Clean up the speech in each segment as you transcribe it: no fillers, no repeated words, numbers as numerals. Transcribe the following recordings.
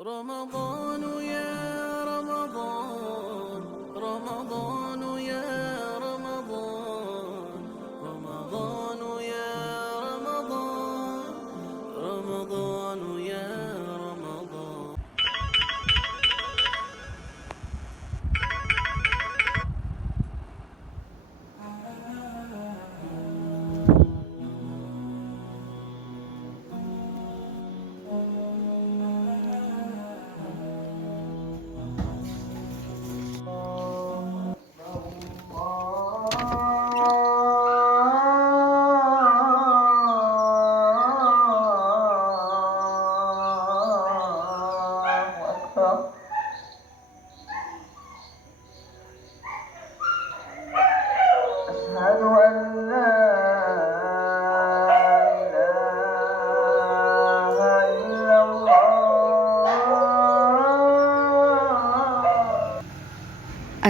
رمضان يا رمضان رمضان يا رمضان رمضان يا رمضان رمضان يا رمضان. أشهد أن لا إله إلا الله.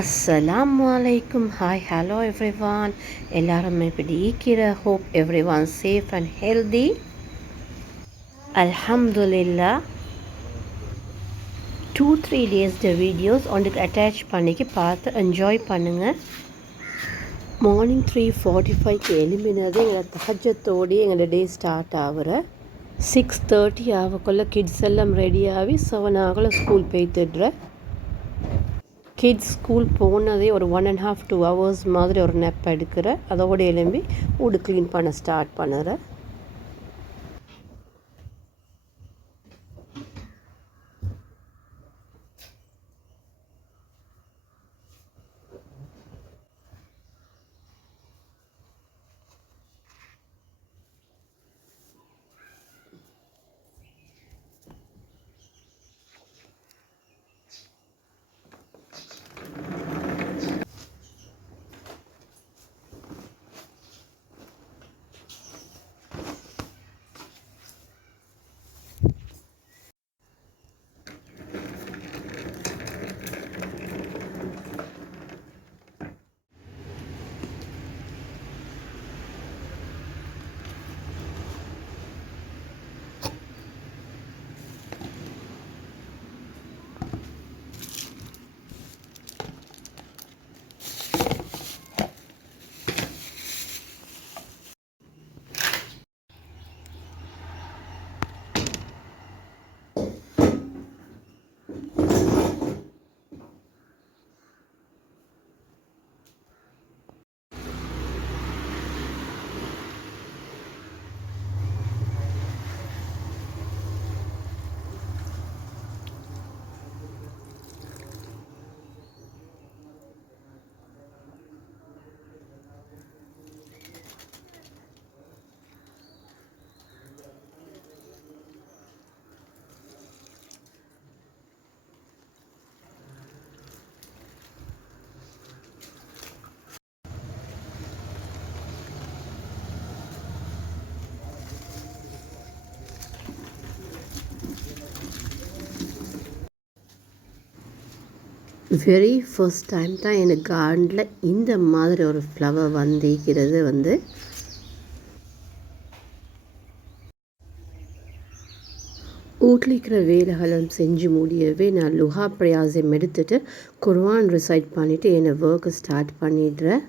Assalamu alaikum. Hi, hello everyone. எல்லாரும் எப்படி இருக்கிற? Hope everyone safe and healthy. Alhamdulillah. 2-3 days the videos உங்களுக்கு அட்டாச் பண்ணிக்கு பார்த்து என்ஜாய் பண்ணுங்க. மார்னிங் 3:45க்கு எழும்பினது எங்களை தஹஜத்தோடு எங்களோட டே ஸ்டார்ட் ஆகுற 6:30 ஆகக்குள்ள கிட்ஸ் எல்லாம் ரெடி ஆகி 7 ஆகல ஸ்கூல் போய்த்துடுற. கிட்ஸ் ஸ்கூல் போனதே ஒரு 1.5-2 hours மாதிரி ஒரு நெப் எடுக்கிற. அதோடு எழும்பி வீடு க்ளீன் பண்ண ஸ்டார்ட் பண்ணுற. வெரி ஃபர்ஸ்ட் டைம் தான் எனக்கு கார்டனில் இந்த மாதிரி ஒரு ஃப்ளவர் வந்திருக்கிறது. வீட்டில் இருக்கிற வேலைகளும் செஞ்சு முடியவே நான் லுஹா பிரயாசம் எடுத்துகிட்டு குர்ஆன் ரிசைட் பண்ணிவிட்டு என்னை ஒர்க்கை ஸ்டார்ட் பண்ணிடுறேன்.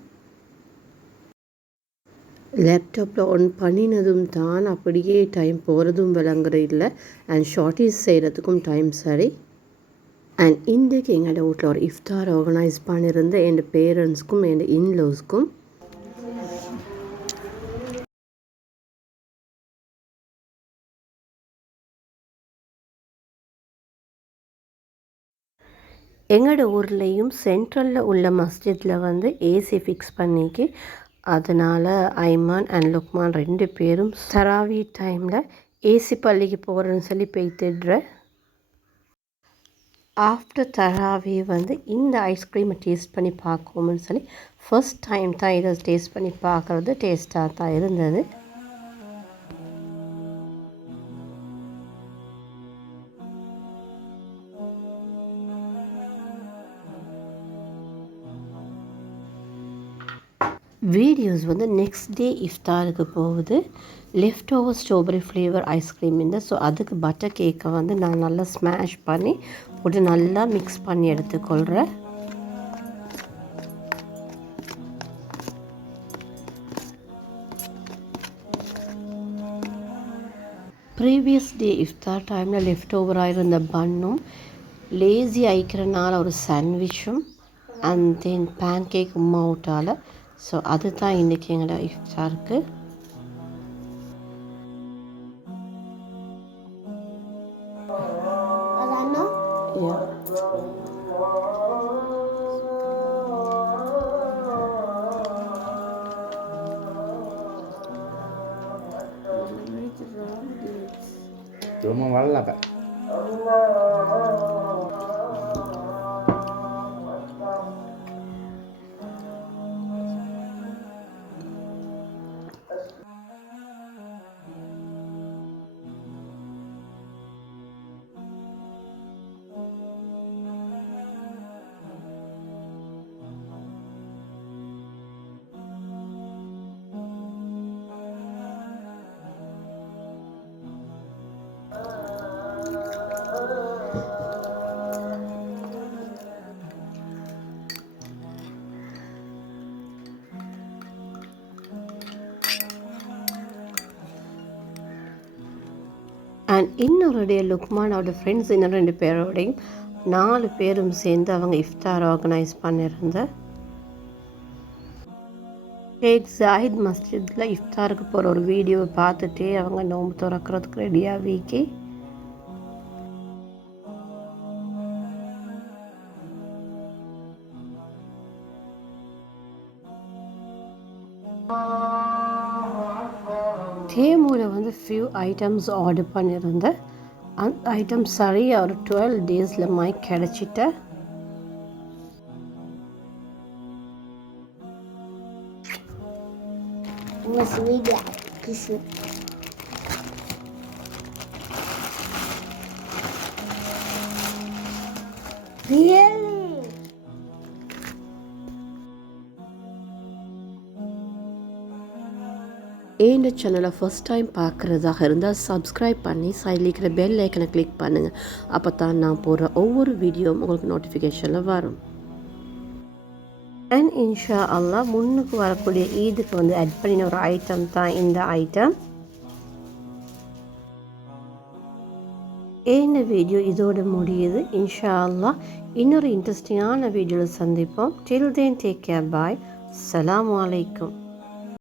லேப்டாப்பில் ஒன் பண்ணினதும் தான் அப்படியே டைம் போகிறதும் விளங்குற இல்லை அண்ட் ஷார்ட்டேஜ் செய்கிறதுக்கும் டைம் சரி. அண்ட் இன்றைக்கு எங்களோட வீட்டில் ஒரு இஃப்தார் ஆர்கனைஸ் பண்ணியிருந்த என் பேரண்ட்ஸ்க்கும் என் இன்லோஸ்க்கும். எங்களோட ஊர்லேயும் சென்ட்ரலில் உள்ள மஸ்ஜிதில் ஏசி ஃபிக்ஸ் பண்ணிக்கு, அதனால் ஐமான் அண்ட் லுக்மான் 2 பேரும் தராவி டைமில் ஏசி பள்ளிக்கு போகிறேன்னு சொல்லி போய்த்துடுற. ஆஃப்டர் தராவி இந்த ஐஸ்கிரீமை டேஸ்ட் பண்ணி பார்க்கணும்னு சொல்லி ஃபர்ஸ்ட் டைம் தான் இதை டேஸ்ட் பண்ணி பார்க்குறது. டேஸ்ட்டாக தான் இருந்தது. வீடியோஸ் வந்து நெக்ஸ்ட் டே இஃப்தாருக்கு போகுது. Left over strawberry flavour ice cream இந்த ஸோ அதுக்கு பட்டர் கேக்கை வந்து நான் நல்லா ஸ்மாஷ் பண்ணி போட்டு நல்லா மிக்ஸ் பண்ணி எடுத்துக்கொள்கிறேன். ப்ரீவியஸ் டே இஃப்தார் டைமில் லெஃப்ட் ஓவராக இருந்த பன்னும் லேசி ஆயிக்கிறனால ஒரு சாண்ட்விச்சும் அண்ட் தென் பேன் கேக் உமா விட்டால் ஸோ அதுதான் இன்றைக்கி எங்களோட இஃப்தாருக்கு. Cuma malah Pak. அண்ட் இன்னொருடைய லுக்மானோட ஃப்ரெண்ட்ஸ் இன்னும் 2 பேரோடையும் 4 பேரும் சேர்ந்து அவங்க இஃப்தார் ஆர்கனைஸ் பண்ணியிருந்த ஷேக் ஜாஹித் மஸ்ஜிதில் இஃப்தாருக்கு போகிற ஒரு வீடியோவை பார்த்துட்டே அவங்க நோம்பு திறக்கிறதுக்கு ரெடியாக வீக்கி தேமூவில் வந்து ஃபியூ ஐட்டம்ஸ் ஆர்டர் பண்ணியிருந்தேன். அந்த ஐட்டம் சரியாக ஒரு 12 டேஸில் மைக் கிடச்சிட்ட. இந்த சேனலை ஃபஸ்ட் டைம் பார்க்குறதாக இருந்தால் சப்ஸ்கிரைப் பண்ணி சைடில் இருக்கிற பெல் ஐக்கனை கிளிக் பண்ணுங்கள். அப்போ தான் நான் போடுற ஒவ்வொரு வீடியோவும் உங்களுக்கு நோட்டிஃபிகேஷனில் வரும். அண்ட் இன்ஷா அல்லாஹ் முன்னுக்கு வரக்கூடிய ஈதுக்கு வந்து ஆட் பண்ணின ஒரு ஐட்டம் தான் இந்த ஐட்டம். இந்த வீடியோ இதோடு முடியுது. இன்ஷா அல்லாஹ் இன்னொரு இன்ட்ரெஸ்டிங்கான வீடியோவில் சந்திப்போம். டில் தென் டேக் கேர், பாய். அஸ்ஸலாமு அலைக்கும்.